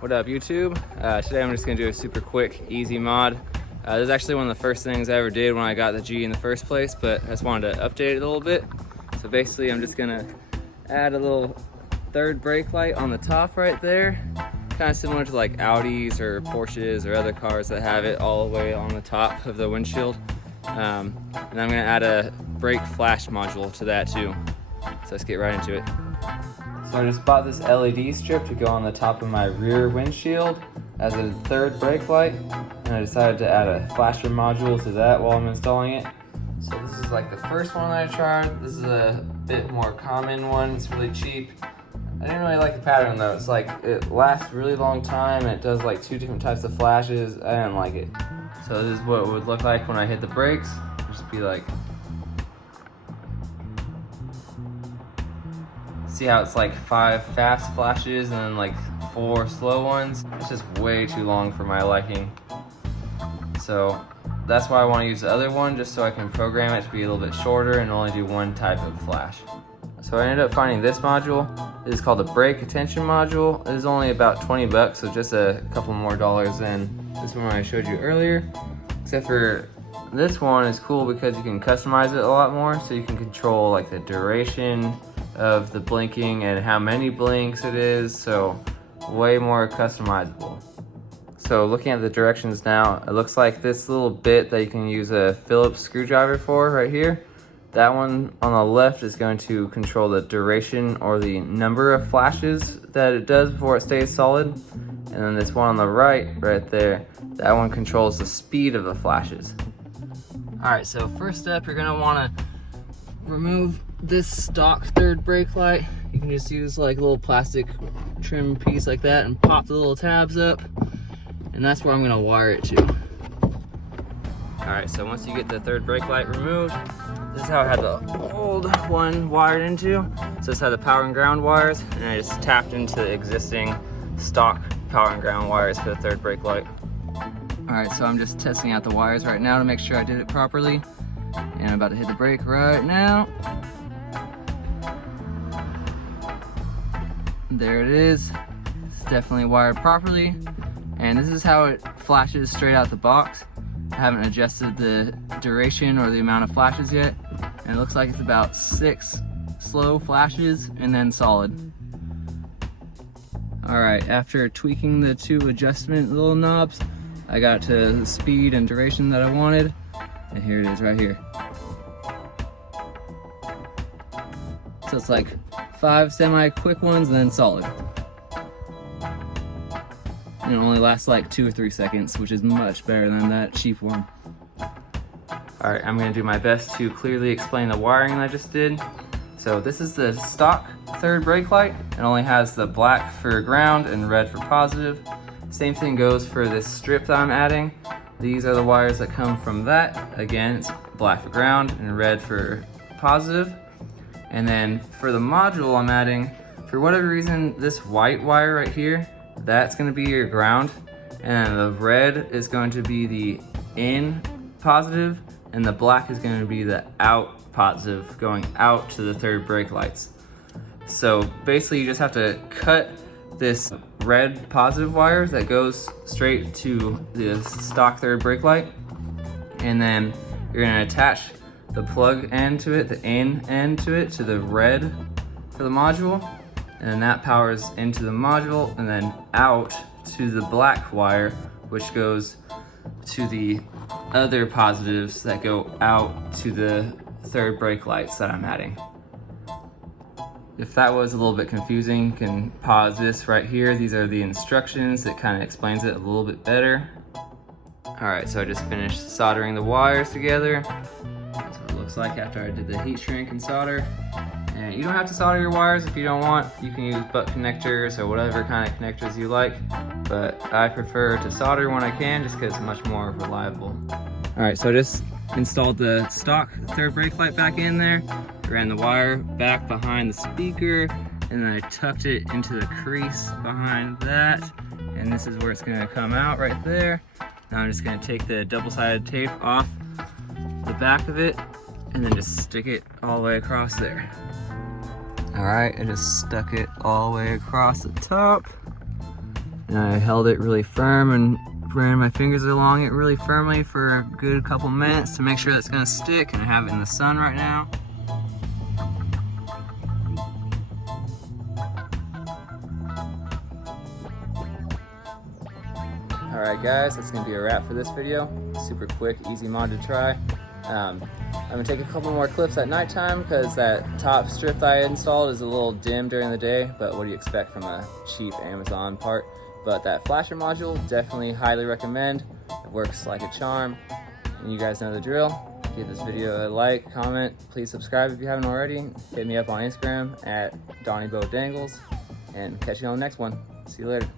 What up, YouTube? Today I'm just gonna do a super quick, easy mod. This is actually one of the first things I ever did when I got the G in the first place, but I just wanted to update it a little bit. So basically I'm just gonna add a little third brake light on the top right there. Kind of similar to like Audis or Porsches or other cars that have it all the way on the top of the windshield. And I'm gonna add a brake flash module to that too. So let's get right into it. So I just bought this LED strip to go on the top of my rear windshield as a third brake light, and I decided to add a flasher module to that while I'm installing it. So this is like the first one that I tried. This is a bit more common one. It's really cheap. I didn't really like the pattern though. It's like it lasts a really long time and it does like 2 different types of flashes. I didn't like it. So this is what it would look like when I hit the brakes. Just be like, see how it's like 5 fast flashes and then like 4 slow ones? It's just way too long for my liking. So that's why I want to use the other one, just so I can program it to be a little bit shorter and only do one type of flash. So I ended up finding this module. It is called a brake attention module. It is only about 20 bucks, so just a couple more dollars than this one I showed you earlier. Except for this one is cool because you can customize it a lot more, so you can control like the duration of the blinking and how many blinks it is, so way more customizable. So looking at the directions now, it looks like this little bit that you can use a Phillips screwdriver for right here, that one on the left is going to control the duration or the number of flashes that it does before it stays solid. And then this one on the right there, that one controls the speed of the flashes. All right, so first up, you're gonna wanna remove this stock third brake light. You can just use like a little plastic trim piece like that and pop the little tabs up, and that's where I'm gonna wire it to. All right, so once you get the third brake light removed, this is how I had the old one wired into. So this had the power and ground wires, and I just tapped into the existing stock power and ground wires for the third brake light. All right, so I'm just testing out the wires right now to make sure I did it properly. And I'm about to hit the brake right now. There it is. It's definitely wired properly. And this is how it flashes straight out the box. I haven't adjusted the duration or the amount of flashes yet. And it looks like it's about 6 slow flashes and then solid. All right, after tweaking the 2 adjustment little knobs, I got to the speed and duration that I wanted. And here it is right here. So it's like 5 semi-quick ones and then solid. And it only lasts like 2 or 3 seconds, which is much better than that cheap one. All right, I'm gonna do my best to clearly explain the wiring I just did. So this is the stock third brake light. It only has the black for ground and red for positive. Same thing goes for this strip that I'm adding. These are the wires that come from that. Again, it's black for ground and red for positive. And then for the module I'm adding, for whatever reason, this white wire right here, that's gonna be your ground. And the red is going to be the in positive, and the black is gonna be the out positive, going out to the third brake lights. So basically you just have to cut this red positive wire that goes straight to the stock third brake light, and then you're gonna attach the plug end to it, the in end to it, to the red for the module, and then that powers into the module and then out to the black wire, which goes to the other positives that go out to the third brake lights that I'm adding. If that was a little bit confusing, you can pause this right here. These are the instructions that kind of explains it a little bit better. All right, so I just finished soldering the wires together. That's what it looks like after I did the heat shrink and solder. And you don't have to solder your wires if you don't want. You can use butt connectors or whatever kind of connectors you like. But I prefer to solder when I can, just because it's much more reliable. All right, so I just installed the stock third brake light back in there. Ran the wire back behind the speaker, and then I tucked it into the crease behind that. And this is where it's gonna come out right there. Now I'm just gonna take the double-sided tape off the back of it and then just stick it all the way across there. All right, I just stuck it all the way across the top. and I held it really firm and ran my fingers along it really firmly for a good couple minutes to make sure that's gonna stick, and I have it in the sun right now. Alright guys, that's going to be a wrap for this video. Super quick, easy mod to try. I'm going to take a couple more clips at nighttime because that top strip that I installed is a little dim during the day, but what do you expect from a cheap Amazon part? But that flasher module, definitely highly recommend. It works like a charm, and you guys know the drill. Give this video a like, comment, please subscribe if you haven't already. Hit me up on Instagram at DonnieBoatDangles, and catch you on the next one. See you later.